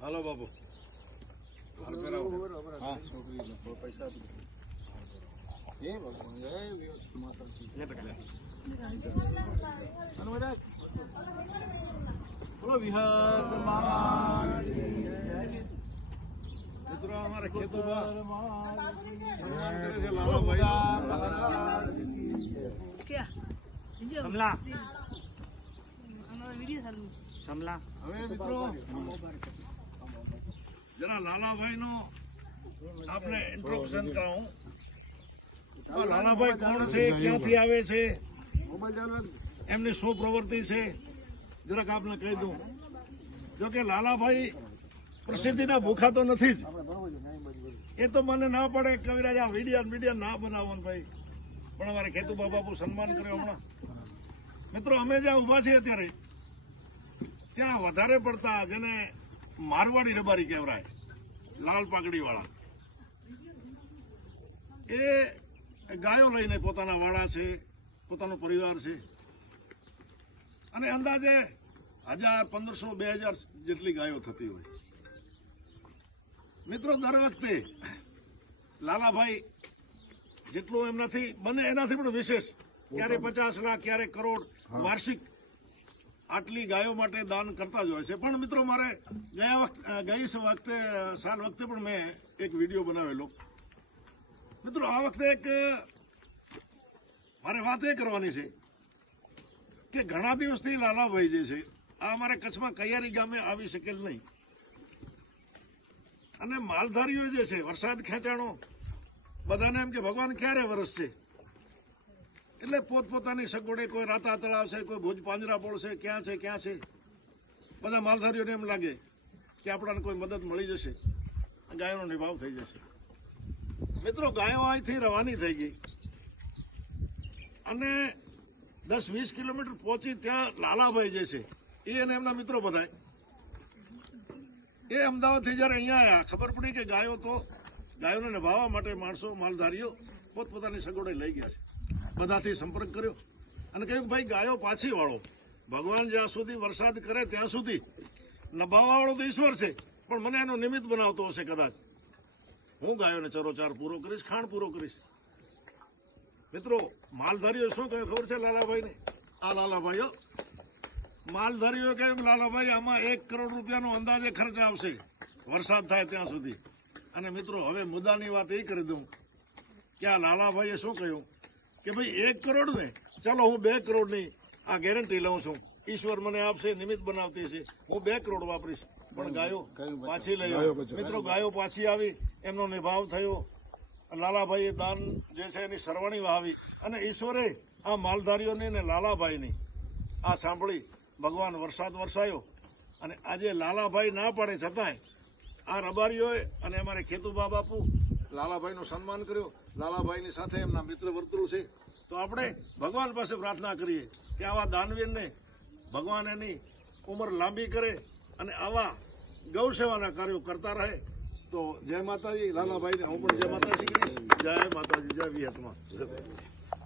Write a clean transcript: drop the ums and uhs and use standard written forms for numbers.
હાલો બાપુ મિત્રો અમારે ખેતુભા સન્માન કરે છે લાલાભાઈ હવે મિત્રો જરા લાલાભાઈ નું આપને ઇન્ટ્રોડક્શન કરાવું. લાલાભાઈ કોણ છે, ક્યાંથી આવે છે, એમની શું પ્રવૃત્તિ છે જરાક આપને કહી દઉં. જો કે લાલાભાઈ પ્રસિદ્ધિના ભૂખા તો નથી જ, એ તો મને ના પડે કવિરાજ આ મીડિયા ના બનાવવાનું ભાઈ, પણ અમારે ખેતુભા બાપુ સન્માન કર્યો હમણાં. મિત્રો અમે જ્યાં ઉભા છીએ અત્યારે ત્યાં વધારે પડતા જેને મારવાડી રબારી કહેવાય, લાલ પાઘડી વાળા, એ ગાયો લઈને પોતાના વાડા છે, પોતાનો પરિવાર છે, અને અંદાજે 1000, 1500, 2000 જેટલી ગાયો થતી હોય. મિત્રો દર વખતે લાલાભાઈ જેટલું એમનાથી બને એનાથી પણ વિશેષ, ક્યારે 50 લાખ, ક્યારે કરોડ વાર્ષિક આટલી ગાયો માટે દાન કરતા જ હોય છે. પણ મિત્રો મારે ગઈ સાલ વખતે પણ મેં એક વિડીયો બનાવેલો. મિત્રો આ વખતે એક મારે વાત એ કરવાની છે કે ઘણા દિવસથી લાલાભાઈ જે છે આ અમારે કચ્છમાં કૈયારી ગામે આવી શકેલ નહીં, અને માલધારીઓ જે છે વરસાદ ખેંચાણો બધાને એમ કે ભગવાન ક્યારે વરસશે, એટલે પોતપોતાની સગવડે કોઈ રાતા તળાવ છે, કોઈ ભુજ પાંજરાપોળ છે, ક્યાં છે બધા માલધારીઓને એમ લાગે કે આપણને કોઈ મદદ મળી જશે, ગાયોનો નિભાવ થઈ જશે. મિત્રો ગાયો અહીંથી રવાની થઈ ગઈ અને 10-20 કિલોમીટર પહોંચી ત્યાં લાલાભાઈ જે છે એ અને એમના મિત્રો બધા એ અમદાવાદથી જયારે અહીંયા આવ્યા, ખબર પડી કે ગાયોને નિભાવવા માટે માણસો માલધારીઓ પોતપોતાની સગવડે લઈ ગયા છે. બધાથી સંપર્ક કર્યો અને કહ્યું ભાઈ ગાયો પાછી વાળો, ભગવાન જ્યાં સુધી વરસાદ કરે ત્યાં સુધી નભાવવા વાળો તો ઈશ્વર છે, પણ મને એનો નિમિત્ત બનાવતો હશે કદાચ, હું ગાયોને ચરોચાર પૂરો કરીશ, ખાણ પૂરો કરીશ. મિત્રો માલધારીઓ શું કહ્યું ખબર છે લાલાભાઈને? આ લાલાભાઈઓ માલધારીઓ કહ્યું લાલાભાઈ આમાં 1 કરોડ રૂપિયાનો અંદાજે ખર્ચ આવશે વરસાદ થાય ત્યાં સુધી. અને મિત્રો હવે મુદ્દાની વાત એ કરી દઉં કે આ લાલાભાઈએ શું કહ્યું કે ભાઈ 1 કરોડ ને ચાલો હું 2 કરોડની આ ગેરંટી લઉં છું, ઈશ્વર મને આપશે, નિમિત્ત બનાવતી છે, હું 2 કરોડ વાપરીશ, પણ ગાયો પાછી લઈ આવો. મિત્રો ગાયો પાછી આવી, એમનો નિભાવ થયો, લાલાભાઈએ દાન જે છે એની સરવાણી વાવી, અને ઈશ્વરે આ માલધારીઓની ને લાલાભાઈની આ સાંભળી ભગવાન વરસાદ વરસાયો. અને આજે લાલાભાઈ ના પાડે છતાંય આ રબારીઓએ અને અમારે ખેતુભા બાપુ લાલાભાઈનું સન્માન કર્યું. લાલાભાઈની સાથે એમના મિત્ર વર્તુળ છે, તો આપણે ભગવાન પાસે પ્રાર્થના કરીએ કે આવા દાનવીરને ભગવાન એની ઉંમર લાંબી કરે અને આવા ગૌ સેવાના કાર્યો કરતા રહે. તો જય માતાજી. લાલાભાઈને હું પણ જય માતાજી કહીશ. જય માતાજી, જય વિહતમાં.